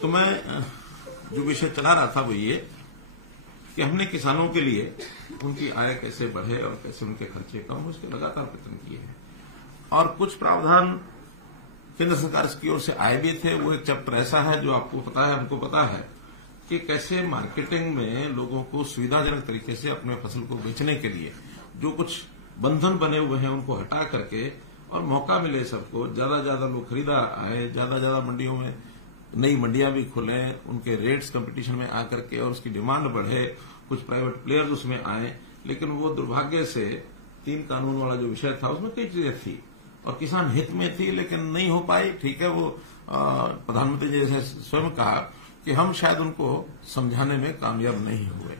तो मैं जो विषय चला रहा था वो ये कि हमने किसानों के लिए उनकी आय कैसे बढ़े और कैसे उनके खर्चे कम हो, उसके लगातार प्रयत्न किए हैं। और कुछ प्रावधान केंद्र सरकार की ओर से आए भी थे। वो एक चैप्टर ऐसा है जो आपको पता है, हमको पता है कि कैसे मार्केटिंग में लोगों को सुविधाजनक तरीके से अपने फसल को बेचने के लिए जो कुछ बंधन बने हुए हैं उनको हटा करके और मौका मिले सबको, ज्यादा लोग खरीदा आए, ज्यादा मंडियों में नई मंडियां भी खुले, उनके रेट्स कंपटीशन में आकर के और उसकी डिमांड बढ़े, कुछ प्राइवेट प्लेयर्स उसमें आए। लेकिन वो दुर्भाग्य से 3 कानून वाला जो विषय था उसमें कई चीजें थी और किसान हित में थी लेकिन नहीं हो पाई। ठीक है, वो प्रधानमंत्री जी ने स्वयं कहा कि हम शायद उनको समझाने में कामयाब नहीं हुए।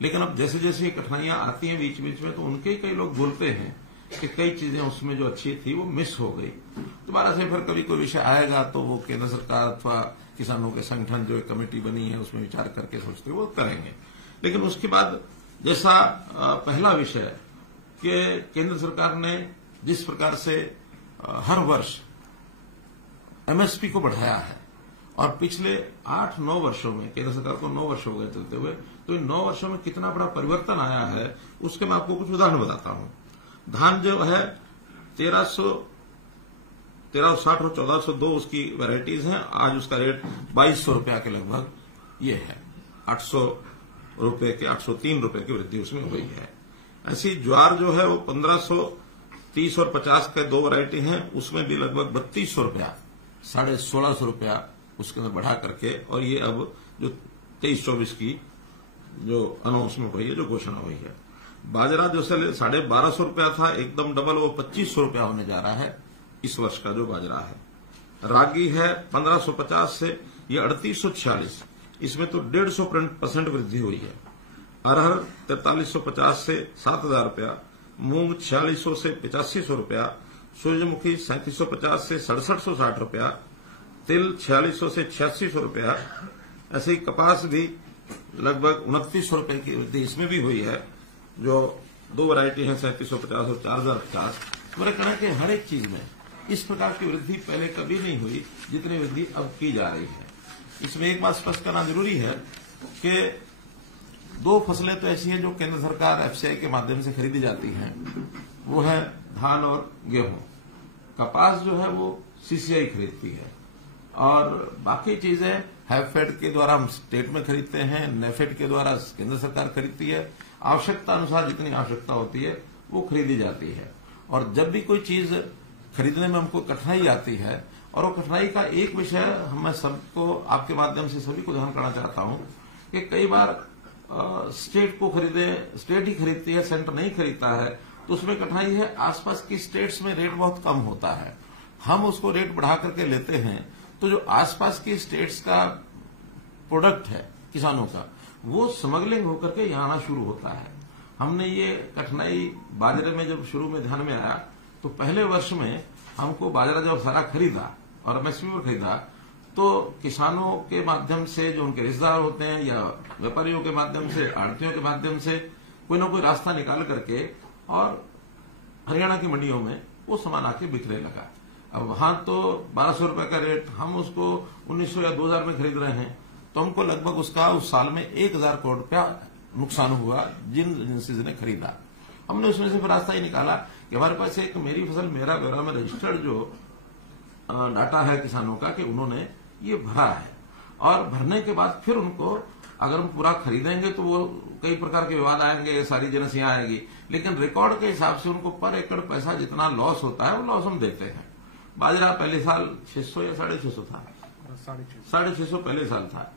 लेकिन अब जैसे जैसे ये कठिनाइयां आती हैं बीच बीच में तो उनके कई लोग बोलते हैं कि कई चीजें उसमें जो अच्छी थी वो मिस हो गई। दोबारा से फिर कभी कोई विषय आएगा तो वो केंद्र सरकार अथवा किसानों के संगठन जो एक कमेटी बनी है उसमें विचार करके सोचते वो करेंगे। लेकिन उसके बाद जैसा पहला विषय कि केंद्र सरकार ने जिस प्रकार से हर वर्ष एमएसपी को बढ़ाया है और पिछले 8-9 वर्षों में केंद्र सरकार को 9 वर्ष हो गए चलते हुए, तो इन 9 वर्षों में कितना बड़ा परिवर्तन आया है उसके मैं आपको कुछ उदाहरण बताता हूं। धान जो है 1360 और 1402 उसकी वैरायटीज हैं। आज उसका रेट 2200 रुपया के लगभग ये है। 800 रुपये के 803 रुपये की वृद्धि उसमें हुई है। ऐसी ज्वार जो है वो 1530 और 50 के 2 वैरायटी हैं, उसमें भी लगभग 3200 रुपया, 1650 रुपया उसके अंदर बढ़ा करके, और ये अब जो 23-24 की जो अनाउंसमेंट हुई है, जो घोषणा हुई है। बाजरा जो 1250 रुपया था, एकदम डबल, वो 2500 रुपया होने जा रहा है इस वर्ष का जो बाजरा है। रागी है 1550 से ये 3846, इसमें तो 150% वृद्धि हुई है। अरहर 4350 से 7000 रुपया, मूंग 4600 से 8500 रुपया, सूरजमुखी 3750 से 6760 रुपया, तिल 4600 से 8600 रुपया। ऐसे ही कपास भी लगभग 2900 रुपये की वृद्धि इसमें भी हुई है, जो 2 वैरायटी है 3750 और 4050। मेरा कहना है कि हर एक चीज में इस प्रकार की वृद्धि पहले कभी नहीं हुई जितनी वृद्धि अब की जा रही है। इसमें एक बात स्पष्ट करना जरूरी है कि 2 फसलें तो ऐसी हैं जो केंद्र सरकार एफसीआई के माध्यम से खरीदी जाती हैं, वो है धान और गेहूं। कपास जो है वो सीसीआई खरीदती है और बाकी चीजें हैफेड के द्वारा हम स्टेट में खरीदते हैं, नेफेड के द्वारा केंद्र सरकार खरीदती है। आवश्यकता अनुसार जितनी आवश्यकता होती है वो खरीदी जाती है। और जब भी कोई चीज खरीदने में हमको कठिनाई आती है, और वो कठिनाई का एक विषय मैं सबको आपके माध्यम से सभी को ध्यान करना चाहता हूं कि कई बार स्टेट को स्टेट ही खरीदती है, सेंटर नहीं खरीदता है, तो उसमें कठिनाई है। आसपास की स्टेट्स में रेट बहुत कम होता है, हम उसको रेट बढ़ा करके लेते हैं, तो जो आसपास की स्टेट्स का प्रोडक्ट है किसानों का, वो स्मगलिंग होकर के यहां आना शुरू होता है। हमने ये कठिनाई बाजरे में जब शुरू में ध्यान में आया, तो पहले वर्ष में हमको बाजरा जब सारा खरीदा और एमएसपी पर खरीदा, तो किसानों के माध्यम से जो उनके रिश्तेदार होते हैं या व्यापारियों के माध्यम से, आढ़तियों के माध्यम से कोई ना कोई रास्ता निकाल करके और हरियाणा की मंडियों में वो सामान आके बिकने लगा। अब वहां तो 1200 रुपए का रेट, हम उसको 1900 या 2000 में खरीद रहे हैं, तो हमको लगभग उसका उस साल में 1000 करोड़ रुपया नुकसान हुआ जिन एजेंसीज ने खरीदा। हमने उसमें से फिर रास्ता ही निकाला कि हमारे पास एक मेरी फसल मेरा ब्यौरा में रजिस्टर्ड जो डाटा है किसानों का, कि उन्होंने ये भरा है, और भरने के बाद फिर उनको अगर हम पूरा खरीदेंगे तो वो कई प्रकार के विवाद आएंगे, सारी एजेंसियां आएगी, लेकिन रिकॉर्ड के हिसाब से उनको पर एकड़ पैसा जितना लॉस होता है वो लॉस हम देते हैं। बाजरा पहले साल 600 या 650 था, 650 पहले साल था,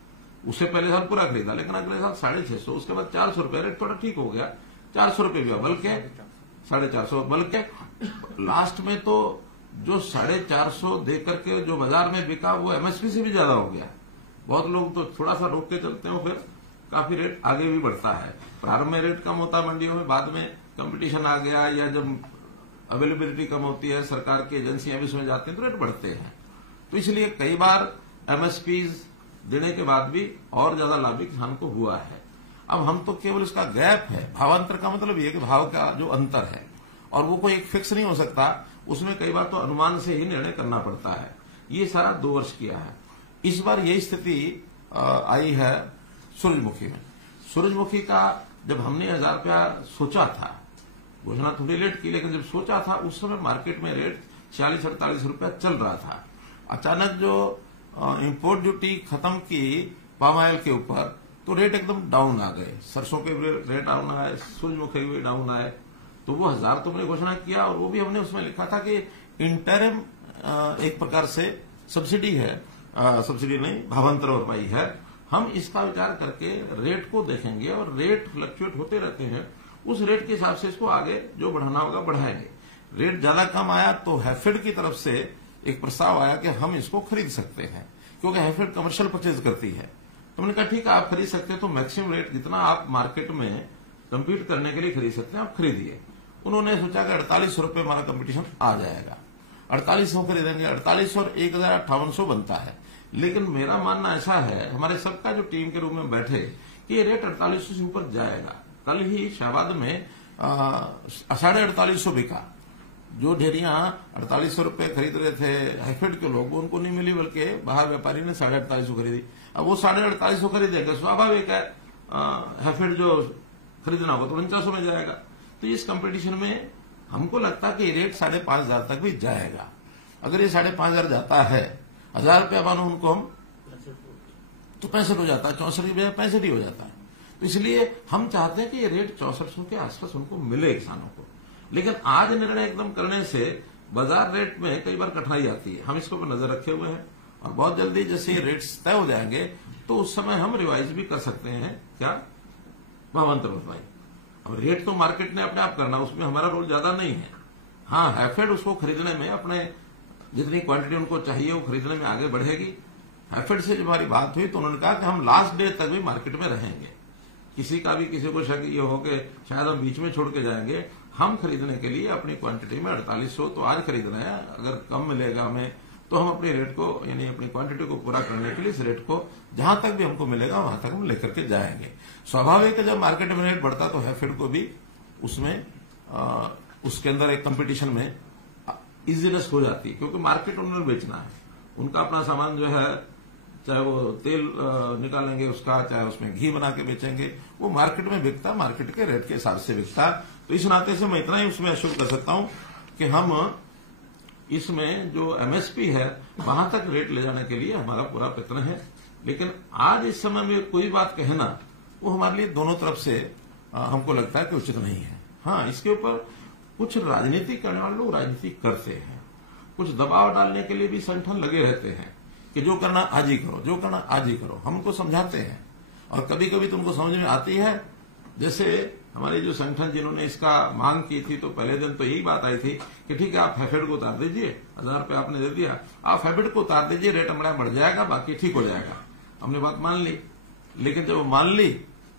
उससे पहले साल पूरा खरीदा, लेकिन अगले साल 650, उसके बाद 400 रुपये, रेट थोड़ा ठीक हो गया, 400 रुपये भी, बल्कि 450, बल्कि लास्ट में तो जो 450 दे करके जो बाजार में बिका वो एमएसपी से भी ज्यादा हो गया। बहुत लोग तो थोड़ा सा रोक के चलते हैं, फिर काफी रेट आगे भी बढ़ता है। प्रारंभ में रेट कम होता है मंडियों में, बाद में कंपटीशन आ गया या जब अवेलेबिलिटी कम होती है, सरकार की एजेंसियां भी उसमें जाती हैं, तो रेट बढ़ते हैं। तो इसलिए कई बार एमएसपीज देने के बाद भी और ज्यादा लाभ भी किसान को हुआ है। अब हम तो केवल इसका गैप है, भावांतर का मतलब ये कि भाव का जो अंतर है, और वो कोई एक फिक्स नहीं हो सकता, उसमें कई बार तो अनुमान से ही निर्णय करना पड़ता है। ये सारा 2 वर्ष किया है। इस बार यही स्थिति आई है सूरजमुखी में। सूरजमुखी का जब हमने 1000 रुपया सोचा था, घोषणा थोड़ी लेट की, लेकिन जब सोचा था उस समय मार्केट में रेट 40-48 रुपया चल रहा था। अचानक जो इंपोर्ट ड्यूटी खत्म की पाम ऑयल के ऊपर, तो रेट एकदम डाउन आ गए। सरसों के रेट डाउन आए, सूरजमुखी भी डाउन आए। तो वो 1000 तो हमने घोषणा किया, और वो भी हमने उसमें लिखा था कि इंटरिम एक प्रकार से सब्सिडी है, सब्सिडी नहीं, भावांतर भरपाई है। हम इसका विचार करके रेट को देखेंगे, और रेट फ्लक्चुएट होते रहते हैं, उस रेट के हिसाब से इसको आगे जो बढ़ाना होगा बढ़ाएंगे। रेट ज्यादा कम आया तो हैफेड की तरफ से एक प्रस्ताव आया कि हम इसको खरीद सकते हैं, क्योंकि हैफेड कमर्शियल परचेज करती है। तो हमने कहा ठीक है, आप खरीद सकते हैं, तो मैक्सिमम रेट जितना आप मार्केट में कम्पीट करने के लिए खरीद सकते हैं आप खरीदिए। उन्होंने सोचा कि 4800 रुपये हमारा कंपटीशन आ जाएगा, 4800 खरीदेंगे, 4800 और 1058 बनता है। लेकिन मेरा मानना ऐसा है, हमारे सबका जो टीम के रूप में बैठे, कि ये रेट 4800 से ऊपर जाएगा। कल ही शाहबाद में 4850 बिका। जो ढेरियां 4800 रुपये खरीद रहे थे हैफेड के लोग, उनको नहीं मिली, बल्कि बाहर व्यापारी ने 4850 खरीदी। अब वो 4850 खरीदेगा, स्वाभाविक है हैफेड जो खरीदना होगा तो 4900 में जाएगा। तो इस कंपटीशन में हमको लगता है कि रेट 5500 तक भी जाएगा। अगर ये 5500 जाता है, 1000 रुपया मानो उनको हम, तो 65 हो जाता है, 64 की बजाय 65 ही हो जाता है। तो इसलिए हम चाहते हैं कि ये रेट 6400 के आसपास उनको मिले किसानों को। लेकिन आज निर्णय एकदम करने से बाजार रेट में कई बार कठिनाई आती है। हम इसके ऊपर नजर रखे हुए हैं, और बहुत जल्दी जैसे ये रेट्स तय हो जाएंगे तो उस समय हम रिवाइज भी कर सकते हैं। क्या? भावांतर भरपाई। और रेट तो मार्केट ने अपने आप करना, उसमें हमारा रोल ज्यादा नहीं है। हाँ, हैफेड उसको खरीदने में अपने जितनी क्वांटिटी उनको चाहिए वो खरीदने में आगे बढ़ेगी। हैफेड से जब हमारी बात हुई तो उन्होंने कहा कि हम लास्ट डे तक भी मार्केट में रहेंगे। किसी का भी किसी को शक ये हो कि शायद हम बीच में छोड़ के जाएंगे, हम खरीदने के लिए अपनी क्वांटिटी में 4800 तो आज खरीद रहे हैं। अगर कम मिलेगा हमें तो हम अपने रेट को, यानी अपनी क्वांटिटी को पूरा करने के लिए इस रेट को जहां तक भी हमको मिलेगा वहां तक हम लेकर के जाएंगे। स्वाभाविक है, जब मार्केट में रेट बढ़ता तो हैफेड को भी उसमें उसके अंदर एक कंपटीशन में इजीनेस हो जाती है, क्योंकि मार्केट उन्होंने बेचना है। उनका अपना सामान जो है, चाहे वो तेल निकालेंगे उसका, चाहे उसमें घी बना के बेचेंगे, वो मार्केट में बिकता, मार्केट के रेट के हिसाब से बिकता। तो इस नाते से मैं इतना ही उसमें अश्योर कर सकता हूं कि हम इसमें जो एमएसपी है वहां तक रेट ले जाने के लिए हमारा पूरा प्रयत्न है। लेकिन आज इस समय में कोई बात कहना वो हमारे लिए दोनों तरफ से हमको लगता है कि उचित नहीं है। हाँ, इसके ऊपर कुछ राजनीति करने वाले लोग राजनीति करते हैं, कुछ दबाव डालने के लिए भी संगठन लगे रहते हैं कि जो करना आज ही करो, जो करना आज ही करो। हम उनको समझाते हैं, और कभी कभी तो उनको समझ में आती है। जैसे हमारे जो संगठन जिन्होंने इसका मांग की थी, तो पहले दिन तो यही बात आई थी कि ठीक है, आप हैफेड को उतार दीजिए, 1000 रुपये आपने दे दिया, आप हैफेड को उतार दीजिए, रेट हमारा बढ़ जाएगा, बाकी ठीक हो जाएगा। हमने बात मान ली, लेकिन जब मान ली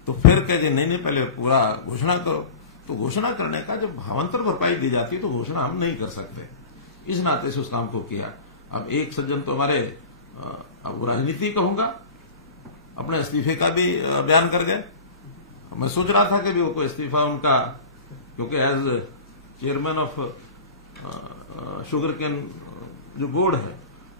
तो फिर कह दिए नहीं, पहले पूरा घोषणा करो। तो घोषणा करने का जब भावांतर भरपाई दी जाती तो घोषणा हम नहीं कर सकते। इस नाते से उस काम को किया। अब एक सज्जन तो हमारे, अब राजनीति कहूंगा, अपने इस्तीफे का भी बयान कर गए। मैं सोच रहा था कि भी वो कोई इस्तीफा उनका, क्योंकि as chairman of sugar cane जो बोर्ड है,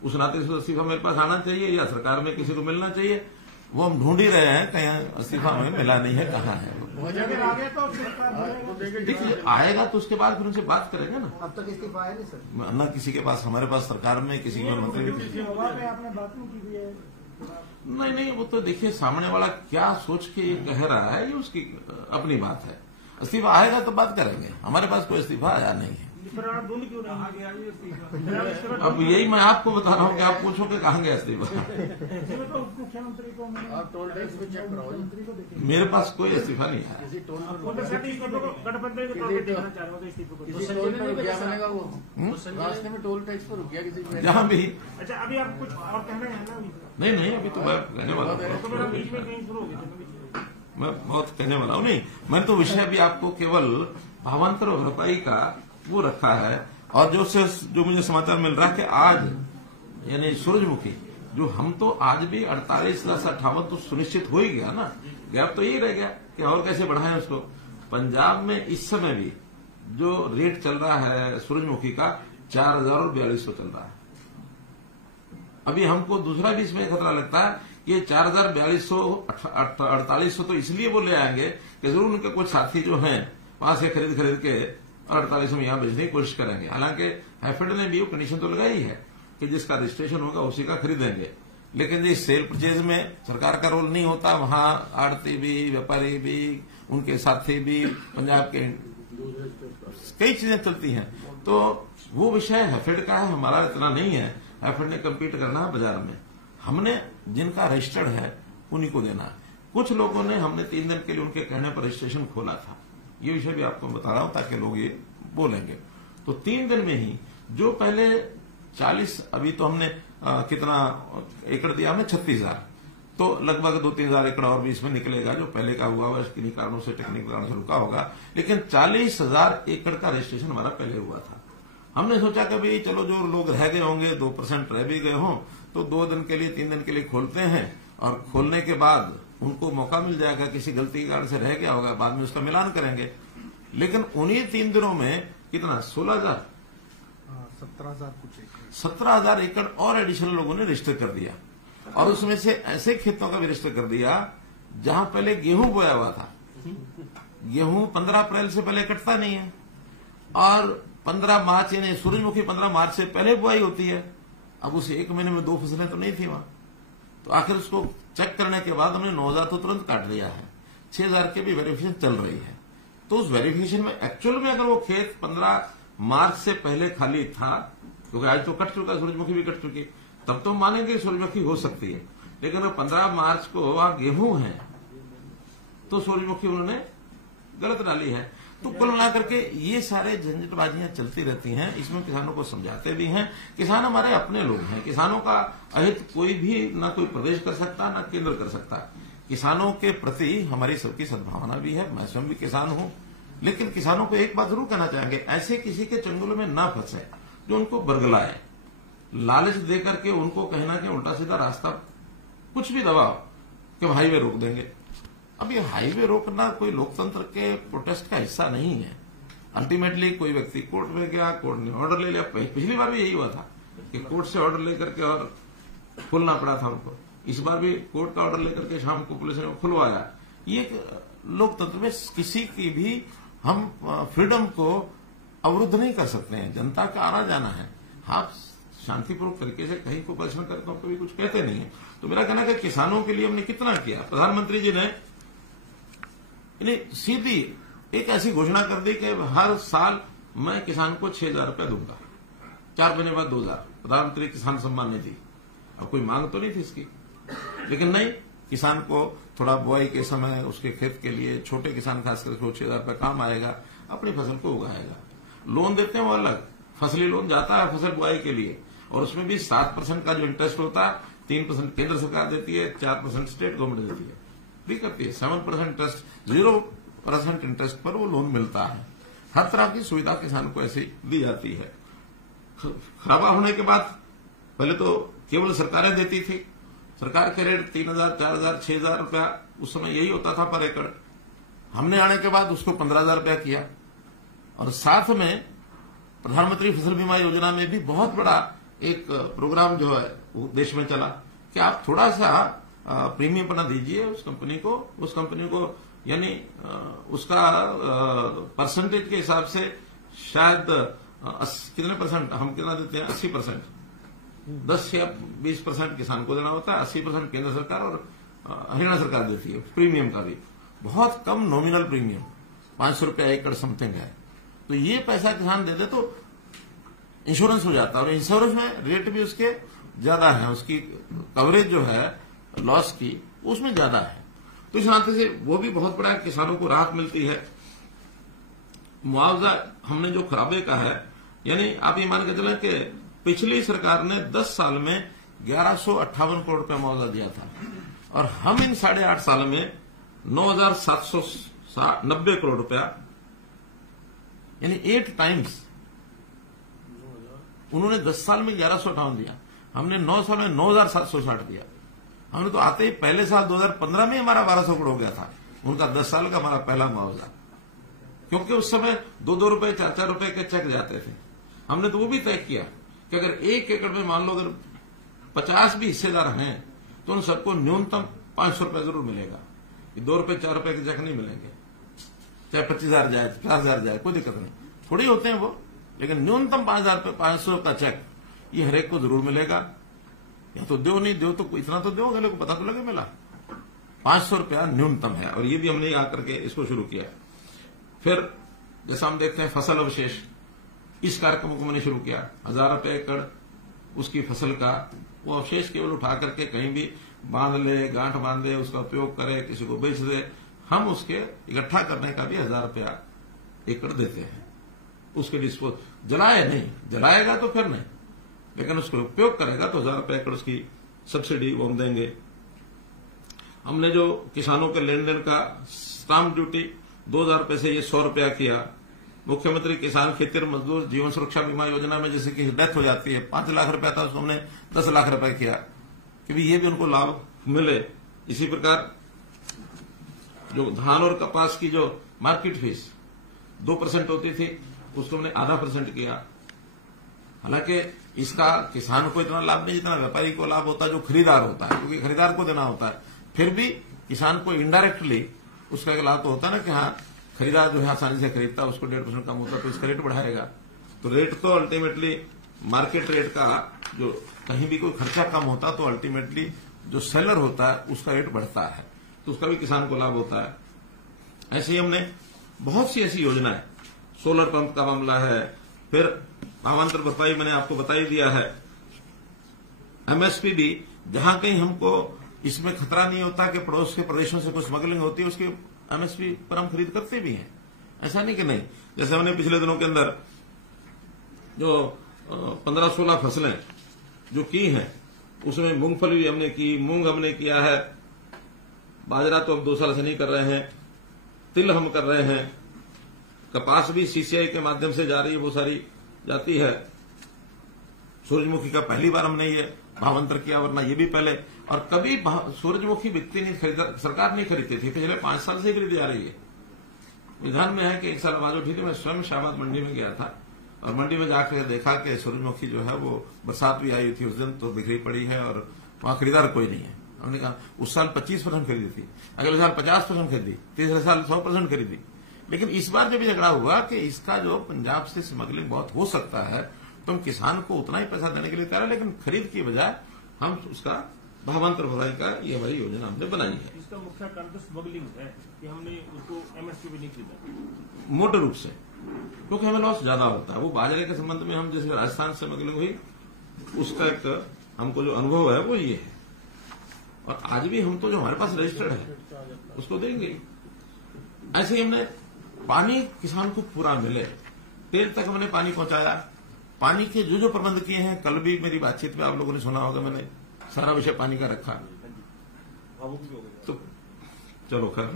उस नाते से इस्तीफा मेरे पास आना चाहिए या सरकार में किसी को मिलना चाहिए। वो हम ढूंढ ही रहे हैं, कहीं इस्तीफा हमें मिला नहीं है, कहाँ है। देखिए, आएगा तो उसके बाद फिर उनसे बात करेंगे ना। अब तक इस्तीफा आया नहीं सर? ना किसी के पास, हमारे पास सरकार में किसी में मंत्री नहीं, वो तो देखिए सामने वाला क्या सोच के ये कह रहा है, ये उसकी अपनी बात है। इस्तीफा आएगा तो बात करेंगे, हमारे पास कोई इस्तीफा आया नहीं है। अब यही मैं आपको बता रहा हूँ कि आप पूछो कि कहाँ गया इस्तीफा। मुख्यमंत्री को टोल टैक्स में चेक कराओ, मेरे पास कोई इस्तीफा नहीं है। रास्ते में टोल टैक्स पर रुक गया किसी, जहाँ भी। अच्छा, अभी आप कुछ और कहना है ना? नहीं, अभी तो मैं कहने वाला हूँ, मैं बहुत कहने वाला हूँ। नहीं, मैं तो विषय भी आपको केवल भावांतर भरपाई का वो रखा है। और जो मुझे समाचार मिल रहा है कि आज यानी सूरजमुखी जो, हम तो आज भी 48-58 तो सुनिश्चित हो ही गया ना, गैप तो यही रह गया कि और कैसे बढ़ाएं उसको। पंजाब में इस समय भी जो रेट चल रहा है सूरजमुखी का 4000 और 4200 चल रहा है। अभी हमको दूसरा भी इसमें खतरा लगता है, ये 4,4248 तो इसलिए वो ले आएंगे कि जरूर उनके कुछ साथी जो हैं वहां से खरीद के 48 में यहां बेचने की कोशिश करेंगे। हालांकि हैफेड ने भी वो कंडीशन तो लगाई है कि जिसका रजिस्ट्रेशन होगा उसी का खरीदेंगे, लेकिन इस सेल परचेज में सरकार का रोल नहीं होता। वहां आड़ती भी, व्यापारी भी, उनके साथी भी, पंजाब के कई चीजें चलती हैं। तो वो विषय हैफेड का है, हमारा इतना नहीं है। हैफेड ने कम्पीट करना है बाजार में, हमने जिनका रजिस्टर्ड है उन्हीं को देना है। कुछ लोगों ने, हमने 3 दिन के लिए उनके कहने पर रजिस्ट्रेशन खोला था, ये विषय भी आपको बता रहा हूं ताकि लोग ये बोलेंगे। तो 3 दिन में ही जो पहले 40, अभी तो हमने कितना एकड़ दिया, हमने 36,000, तो लगभग 2-3 हजार एकड़ और भी इसमें निकलेगा जो पहले का हुआ किन्हीं कारणों से, टेक्निकल कारणों से रुका होगा। लेकिन 40,000 एकड़ का रजिस्ट्रेशन हमारा पहले हुआ था। हमने सोचा कि भाई चलो जो लोग रह गए होंगे, 2% रह भी गए हों, तो 2 दिन के लिए, 3 दिन के लिए खोलते हैं, और खोलने के बाद उनको मौका मिल जाएगा, किसी गलती के कारण से रह गया होगा, बाद में उसका मिलान करेंगे। लेकिन उन्हीं 3 दिनों में कितना, 16,000, 17,000 एकड़ और एडिशनल लोगों ने रजिस्टर कर दिया। और उसमें से ऐसे खेतों का भी रजिस्टर कर दिया जहां पहले गेहूं बोया हुआ था। गेहूं 15 अप्रैल से पहले कटता नहीं है, और 15 मार्च, यानी सूरजमुखी 15 मार्च से पहले बुआई होती है। अब उस 1 महीने में 2 फसलें तो नहीं थी वहां, तो आखिर उसको चेक करने के बाद हमने 9,000 तो तुरंत काट लिया है, 6,000 की भी वेरिफिकेशन चल रही है। तो उस वेरिफिकेशन में एक्चुअल में अगर वो खेत 15 मार्च से पहले खाली था, क्योंकि आज तो कट चुका, सूरजमुखी भी कट चुकी, तब तो मानेंगे सूरजमुखी हो सकती है। लेकिन अगर 15 मार्च को वहां गेहूं है तो सूरजमुखी उन्होंने गलत डाली है। तो कुल मिलाकर के ये सारे झंझटबाजियां चलती रहती हैं। इसमें किसानों को समझाते भी हैं। किसान हमारे अपने लोग हैं, किसानों का अहित कोई भी ना कोई प्रदेश कर सकता ना केंद्र कर सकता। किसानों के प्रति हमारी सबकी सद्भावना भी है, मैं स्वयं भी किसान हूं। लेकिन किसानों को एक बात जरूर कहना चाहेंगे, ऐसे किसी के चंगुल में ना फंसे जो उनको बरगलाए, लालच देकर के उनको कहना कि उल्टा सीधा रास्ता कुछ भी दबाओ कि हाईवे रोक देंगे। अब ये हाईवे रोकना कोई लोकतंत्र के प्रोटेस्ट का हिस्सा नहीं है। अल्टीमेटली कोई व्यक्ति कोर्ट में गया, कोर्ट ने ऑर्डर ले लिया। पिछली बार भी यही हुआ था कि कोर्ट से ऑर्डर लेकर के और खुलना पड़ा था उनको। इस बार भी कोर्ट का ऑर्डर लेकर के शाम को पुलिस ने खुलवाया। ये लोकतंत्र में किसी की भी हम फ्रीडम को अवरुद्ध नहीं कर सकते हैं। जनता का आना जाना है, आप शांतिपूर्वक तरीके से कहीं को प्रश्न करते हो, कभी कुछ कहते नहीं है। तो मेरा कहना है कि किसानों के लिए हमने कितना किया। प्रधानमंत्री जी ने सीधी एक ऐसी घोषणा कर दी कि हर साल मैं किसान को 6,000 रुपया दूंगा, 4 महीने बाद 2,000, प्रधानमंत्री किसान सम्मान निधि। अब कोई मांग तो नहीं थी इसकी, लेकिन नहीं, किसान को थोड़ा बुआई के समय उसके खेत के लिए, छोटे किसान खास करके 6,000 रुपया काम आएगा, अपनी फसल को उगाएगा। लोन देते हैं वो अलग, फसली लोन जाता है फसल बुआई के लिए, और उसमें भी 7% का जो इंटरेस्ट होता है, 3% केंद्र सरकार देती है, 4% स्टेट गवर्नमेंट देती है, भी करती है। 7% इंटरेस्ट, 0% इंटरेस्ट पर वो लोन मिलता है। हर तरह की सुविधा किसान को ऐसी दी जाती है। खराबा होने के बाद पहले तो केवल सरकारें देती थी। सरकार के रेट 3,000, 4,000, 6,000 रुपया उस समय यही होता था पर एकड़। हमने आने के बाद उसको 15,000 रुपया किया, और साथ में प्रधानमंत्री फसल बीमा योजना में भी बहुत बड़ा एक प्रोग्राम जो है वो देश में चला कि आप थोड़ा सा प्रीमियम बना दीजिए उस कंपनी को, यानी उसका परसेंटेज के हिसाब से शायद कितने परसेंट, हम कितना देते हैं, 80%, 10 या 20% किसान को देना होता है, 80% केंद्र सरकार और हरियाणा सरकार देती है। प्रीमियम का भी बहुत कम नॉमिनल प्रीमियम, 500 रुपया एकड़ समथिंग है। तो ये पैसा किसान दे दे तो इंश्योरेंस हो जाता है, और इंश्योरेंस में रेट भी उसके ज्यादा है, उसकी कवरेज जो है लॉस की उसमें ज्यादा है। तो इस नाते से वो भी बहुत बड़ा किसानों को राहत मिलती है। मुआवजा हमने जो खराबे का है, यानी आप ये मान के चलें कि पिछली सरकार ने 10 साल में 1158 करोड़ रुपया मुआवजा दिया था, और हम इन 8.5 साल में 9,790 करोड़ रुपया, यानी 8 टाइम्स। उन्होंने 10 साल में 1158 दिया, हमने 9 साल में 9,760 दिया। हमने तो आते ही पहले साल 2015 में हमारा 1,200 करोड़ हो गया था, उनका 10 साल का हमारा पहला मुआवजा, क्योंकि उस समय 2-2 रुपए 4-4 रुपए के चेक जाते थे। हमने तो वो भी तय किया कि अगर 1 एकड़ में मान लो अगर 50 भी हिस्सेदार हैं तो उन सबको न्यूनतम 500 रुपये जरूर मिलेगा। 2 रुपये 4 रुपये के चेक नहीं मिलेंगे, चाहे 25,000 जाए 50,000 जाए, कोई दिक्कत नहीं, थोड़ी होते हैं वो, लेकिन न्यूनतम 500 का चेक ये हरेक को जरूर मिलेगा। या तो दो नहीं दो तो इतना तो दो, अगले को पता तो लगे मिला। 500 रुपया न्यूनतम है और ये भी हमने आकर के इसको शुरू किया। फिर जैसा हम देखते हैं फसल अवशेष, इस कार्यक्रम को मैंने शुरू किया। 1000 रुपये एकड़ उसकी फसल का वो अवशेष केवल उठा करके कहीं भी बांध ले, गांठ बांधे, उसका उपयोग करे, किसी को बेच दे, हम उसके इकट्ठा करने का भी 1000 रुपया एकड़ देते हैं। उसके डिस्पोज जलाए नहीं, जलाएगा तो फिर नहीं, लेकिन उसको उपयोग करेगा तो 1000 रुपये एकड़ उसकी सब्सिडी वो हम देंगे। हमने जो किसानों के लेन देन का स्टाम्प ड्यूटी 2000 रुपये से ये 100 रुपया किया। मुख्यमंत्री किसान खेतीहर मजदूर जीवन सुरक्षा बीमा योजना में जैसे कि डेथ हो जाती है, 5 लाख रुपया था, उसको हमने 10 लाख रुपए किया कि ये भी उनको लाभ मिले। इसी प्रकार जो धान और कपास की जो मार्केट फीस 2% होती थी, उसको हमने 0.5% किया। हालांकि इसका किसान को इतना लाभ नहीं जितना व्यापारी को लाभ होता है, जो खरीदार होता है, क्योंकि खरीदार को देना होता है। फिर भी किसान को इनडायरेक्टली उसका एक लाभ तो होता है ना कि हाँ, खरीदार जो है आसानी से खरीदता है, उसको 1.5% कम होता है तो इसका रेट बढ़ाएगा। तो रेट तो अल्टीमेटली मार्केट रेट का, जो कहीं भी कोई खर्चा कम होता तो अल्टीमेटली जो सेलर होता है उसका रेट बढ़ता है, तो उसका भी किसान को लाभ होता है। ऐसे ही हमने बहुत सी ऐसी योजनाएं, सोलर पंप का मामला है, फिर भावांतर भरपाई मैंने आपको बता ही दिया है। एमएसपी भी जहां कहीं हमको इसमें खतरा नहीं होता कि पड़ोस के प्रदेशों से कुछ स्मगलिंग होती है, उसकी एमएसपी पर हम खरीद करते भी हैं, ऐसा नहीं कि नहीं। जैसे हमने पिछले दिनों के अंदर जो 15-16 फसलें जो की हैं, उसमें मूंगफली भी हमने की, मूंग हमने किया है, बाजरा तो अब 2 साल से नहीं कर रहे हैं, तिल हम कर रहे हैं, कपास भी सीसीआई के माध्यम से जा रही है, वो सारी जाती है। सूरजमुखी का पहली बार हमने ये भावांतर किया, वरना ये भी पहले और कभी सूरजमुखी बिकती नहीं, खरीदा सरकार नहीं खरीदती थी, पिछले 5 साल से खरीदी जा रही है। विधान में है कि एक साल आवाज उठी थी, मैं स्वयं शाहबाद मंडी में गया था और मंडी में जाकर देखा कि सूरजमुखी जो है वो बरसात भी आई थी उस दिन, तो बिखरी पड़ी है और वहां खरीदार कोई नहीं है। हमने कहा उस साल 25% खरीदी थी, अगले साल 50% खरीदी, तीसरे साल 100% खरीदी। लेकिन इस बार जब झगड़ा हुआ कि इसका जो पंजाब से स्मगलिंग बहुत हो सकता है, तो हम किसान को उतना ही पैसा देने के लिए तैयार है, लेकिन खरीद की बजाय हम उसका भावांतर भराई का ये हमारी योजना हमने बनाई है। इसका मुख्य कारण तो स्मगलिंग है कि हमने उसको एमएसपी भी नहीं खरीदा मोटे रूप से, क्योंकि हमें लॉस ज्यादा होता है। वो बाजरे के संबंध में हम जैसे राजस्थान से स्मगलिंग हुई, उसका एक हमको जो अनुभव है वो ये है। और आज भी हम तो जो हमारे पास रजिस्टर्ड है उसको देंगे। ऐसे ही हमने पानी किसान को पूरा मिले, तेल तक हमने पानी पहुंचाया। पानी के जो प्रबंध किए हैं, कल भी मेरी बातचीत में आप लोगों ने सुना होगा, मैंने सारा विषय पानी का रखा। तो चलो खैर,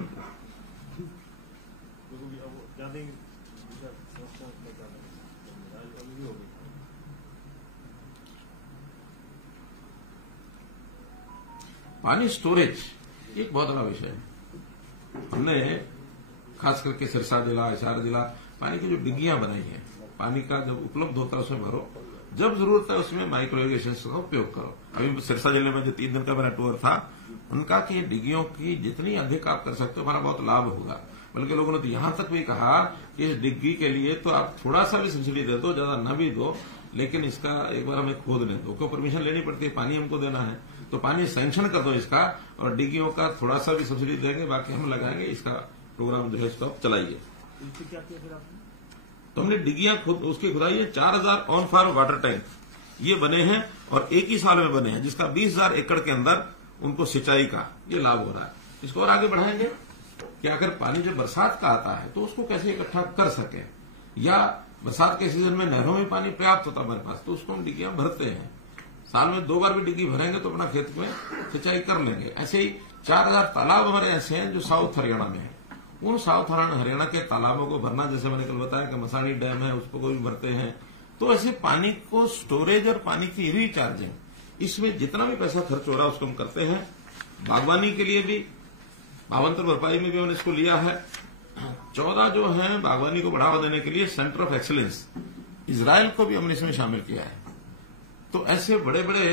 पानी स्टोरेज एक बहुत बड़ा विषय है। हमने खास करके सिरसा जिला, हिसार जिला, पानी की जो डिग्गियां बनाई हैं, पानी का जब उपलब्ध होता है उसमें भरो, जब जरूरत है उसमें माइक्रो इरिगेशन का उपयोग करो। अभी सिरसा जिले में जो 3 दिन का मेरा टूर था, उनका कि डिग्गियों की जितनी अधिक आप कर सकते हो हमारा बहुत लाभ होगा। बल्कि लोगों ने तो यहां तक भी कहा कि इस डिग्गी के लिए तो आप थोड़ा सा भी सब्सिडी दे दो, ज्यादा न भी दो, लेकिन इसका एक बार हमें खोदने दो, क्यों परमिशन लेनी पड़ती है, पानी हमको देना है, तो पानी सैंक्शन कर दो इसका, और डिग्गियों का थोड़ा सा भी सब्सिडी देंगे, बाकी हम लगाएंगे। इसका प्रोग्राम जो है इसको आप चलाइए। क्या किया फिर आपने? तो हमने डिग्गियां खुद उसकी खुदाई है, 4000 ऑन फार्म वाटर टैंक ये बने हैं और एक ही साल में बने हैं, जिसका 20,000 एकड़ के अंदर उनको सिंचाई का ये लाभ हो रहा है। इसको और आगे बढ़ाएंगे कि अगर पानी जब बरसात का आता है तो उसको कैसे इकट्ठा कर सके, या बरसात के सीजन में नहरों में पानी पर्याप्त होता है हमारे पास, तो उसको हम डिग्गियां भरते हैं। साल में 2 बार भी डिग्गी भरेंगे तो अपना खेत में सिंचाई कर लेंगे। ऐसे ही 4000 तालाब हमारे ऐसे हैं जो साउथ हरियाणा में है। उन साउथ हरियाणा के तालाबों को भरना, जैसे मैंने कल बताया कि मसाड़ी डैम है, उसको भी भरते हैं। तो ऐसे पानी को स्टोरेज और पानी की रिचार्जिंग, इसमें जितना भी पैसा खर्च हो रहा है उसको हम करते हैं। बागवानी के लिए भी, भावांतर भरपाई में भी हमने इसको लिया है। 14 जो है बागवानी को बढ़ावा देने के लिए सेंटर ऑफ एक्सीलेंस, इजराइल को भी हमने इसमें शामिल किया है। तो ऐसे बड़े बड़े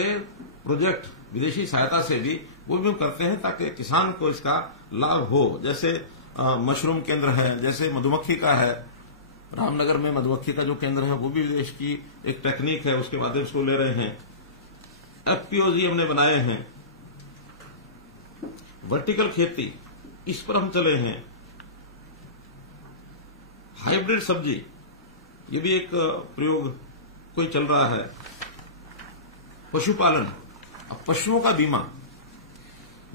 प्रोजेक्ट विदेशी सहायता से भी वो भी हम करते हैं ताकि किसान को इसका लाभ हो। जैसे मशरूम केंद्र है, जैसे मधुमक्खी का है, रामनगर में मधुमक्खी का जो केंद्र है वो भी विदेश की एक टेक्निक है, उसके माध्यम से ले रहे हैं। FPOG हमने बनाए हैं। वर्टिकल खेती, इस पर हम चले हैं। हाइब्रिड सब्जी, ये भी एक प्रयोग कोई चल रहा है। पशुपालन, अब पशुओं का बीमा,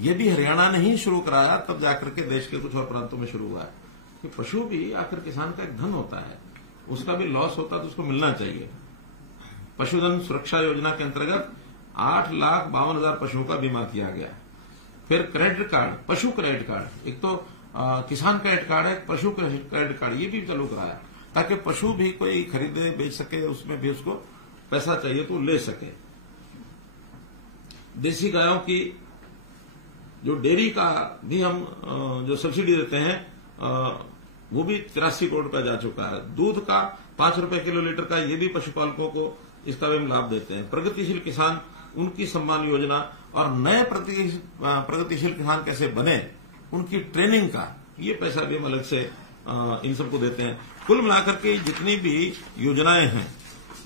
ये भी हरियाणा ने ही शुरू कराया, तब जाकर के देश के कुछ और प्रांतों में शुरू हुआ है कि पशु भी आखिर किसान का एक धन होता है, उसका भी लॉस होता है तो उसको मिलना चाहिए। पशुधन सुरक्षा योजना के अंतर्गत 8,52,000 पशुओं का बीमा किया गया। फिर क्रेडिट कार्ड, पशु क्रेडिट कार्ड, एक तो किसान क्रेडिट कार्ड है, पशु क्रेडिट कार्ड, ये भी चालू कराया ताकि पशु भी कोई खरीदे बेच सके, उसमें भी उसको पैसा चाहिए तो ले सके। देसी गायों की जो डेयरी का भी हम जो सब्सिडी देते हैं वो भी 83 करोड़ रुपया जा चुका है। दूध का 5 रुपए किलो लीटर का, ये भी पशुपालकों को इसका भी हम लाभ देते हैं। प्रगतिशील किसान, उनकी सम्मान योजना और नए प्रगतिशील किसान कैसे बने, उनकी ट्रेनिंग का ये पैसा भी हम अलग से इन सबको देते हैं। कुल मिलाकर के जितनी भी योजनाएं हैं,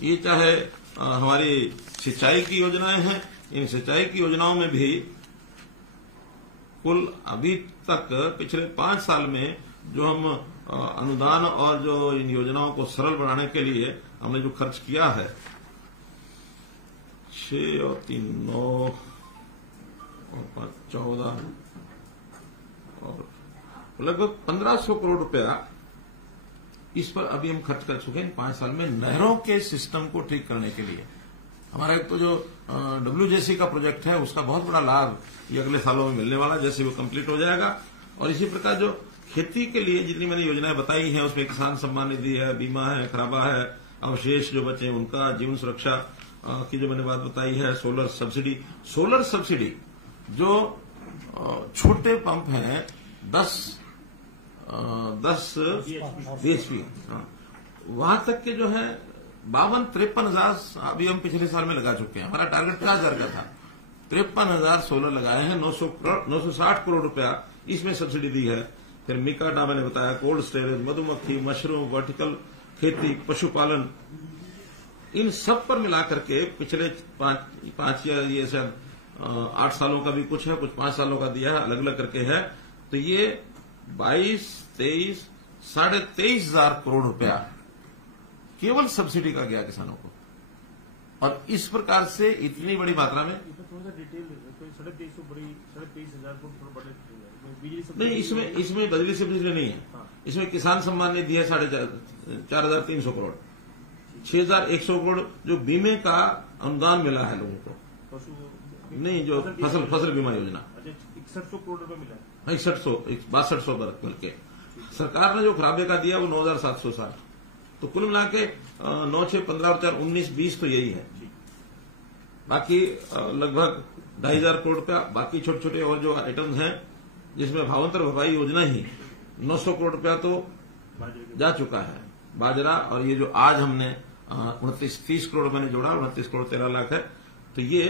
ये चाहे हमारी सिंचाई की योजनाएं हैं, इन सिंचाई की योजनाओं में भी कुल अभी तक पिछले 5 साल में जो हम अनुदान और जो इन योजनाओं को सरल बनाने के लिए हमने जो खर्च किया है, 6 और 3 9 और 5 14 और लगभग 1500 करोड़ रुपया इस पर अभी हम खर्च कर चुके हैं 5 साल में, नहरों के सिस्टम को ठीक करने के लिए। हमारा एक तो जो WJC का प्रोजेक्ट है, उसका बहुत बड़ा लाभ ये अगले सालों में मिलने वाला, जैसे वो कंप्लीट हो जाएगा। और इसी प्रकार जो खेती के लिए जितनी मैंने योजनाएं बताई हैं, उसमें किसान सम्मान निधि है, बीमा है, खराबा है, अवशेष जो बचे उनका, जीवन सुरक्षा की जो मैंने बात बताई है, सोलर सब्सिडी जो छोटे पंप हैं 10 BHP, वहां तक के जो है 52-53 हजार अभी हम पिछले साल में लगा चुके हैं। हमारा टारगेट 50,000 का था, 53,000 सोलर लगाए हैं। 960 करोड़ रुपया इसमें सब्सिडी दी है। फिर मिकाडा मैंने बताया, कोल्ड स्टोरेज, मधुमक्खी, मशरूम, वर्टिकल खेती, पशुपालन, इन सब पर मिलाकर के पिछले 5 या ये शायद 8 सालों का भी कुछ है, कुछ 5 सालों का दिया है, अलग अलग करके है। तो ये 22, 23, 23,500 करोड़ रुपया केवल सब्सिडी का गया किसानों को। और इस प्रकार से इतनी बड़ी मात्रा में थोड़ा सा डिटेल 23,500 बड़े नहीं, इसमें बिजली सब्सिडी नहीं है। इसमें किसान सम्मान निधि है 4,300 करोड़, 6,100 करोड़ जो बीमे का अनुदान मिला है लोगों को, नहीं जो फसल बीमा योजना 6100 करोड़ रुपए मिला है, 6200 बल्कि सरकार ने जो खराबे का दिया वो 9,760, तो कुल मिला के 9, 6, 15 और 4, 19, 20 तो यही है। बाकी लगभग 2,500 करोड़ रुपया बाकी छोटे छोटे और जो आइटम्स हैं, जिसमें भावांतर भरपाई योजना ही 900 करोड़ रुपया तो जा चुका है, बाजरा। और ये जो आज हमने 29-30 करोड़ मैंने जोड़ा, 29 करोड़ 13 लाख है, तो ये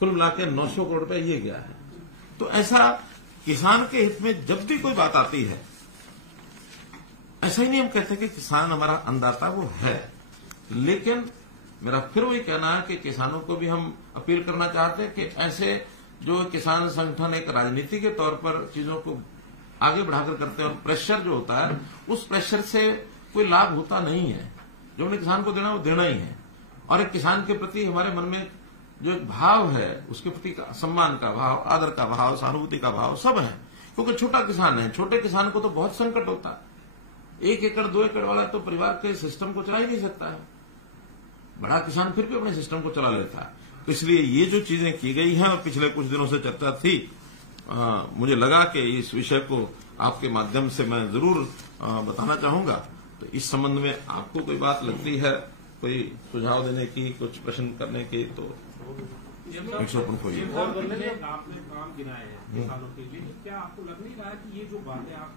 कुल मिला के 900 करोड़ रुपया ये गया है। तो ऐसा किसान के हित में जब भी कोई बात आती है, ऐसा ही नहीं हम कहते कि किसान हमारा अन्नदाता, वो है, लेकिन मेरा फिर वही कहना है कि किसानों को भी हम अपील करना चाहते हैं कि ऐसे जो किसान संगठन एक राजनीति के तौर पर चीजों को आगे बढ़ाकर करते हैं, और प्रेशर जो होता है उस प्रेशर से कोई लाभ होता नहीं है। जो हमने किसान को देना वो देना ही है। और एक किसान के प्रति हमारे मन में जो एक भाव है, उसके प्रति सम्मान का भाव, आदर का भाव, सहानुभूति का भाव सब है। क्योंकि छोटा किसान है, छोटे किसान को तो बहुत संकट होता है। 1 एकड़ 2 एकड़ वाला तो परिवार के सिस्टम को चला ही नहीं सकता है, बड़ा किसान फिर भी अपने सिस्टम को चला लेता है। तो इसलिए ये जो चीजें की गई हैं, और पिछले कुछ दिनों से चर्चा थी, मुझे लगा कि इस विषय को आपके माध्यम से मैं जरूर बताना चाहूंगा। तो इस संबंध में आपको कोई बात लगती है, कोई सुझाव देने की, कुछ प्रश्न करने की, तो आपने काम गिनाए हैं किसानों के लिए, क्या आपको लग नहीं रहा है कि ये जो बातें आप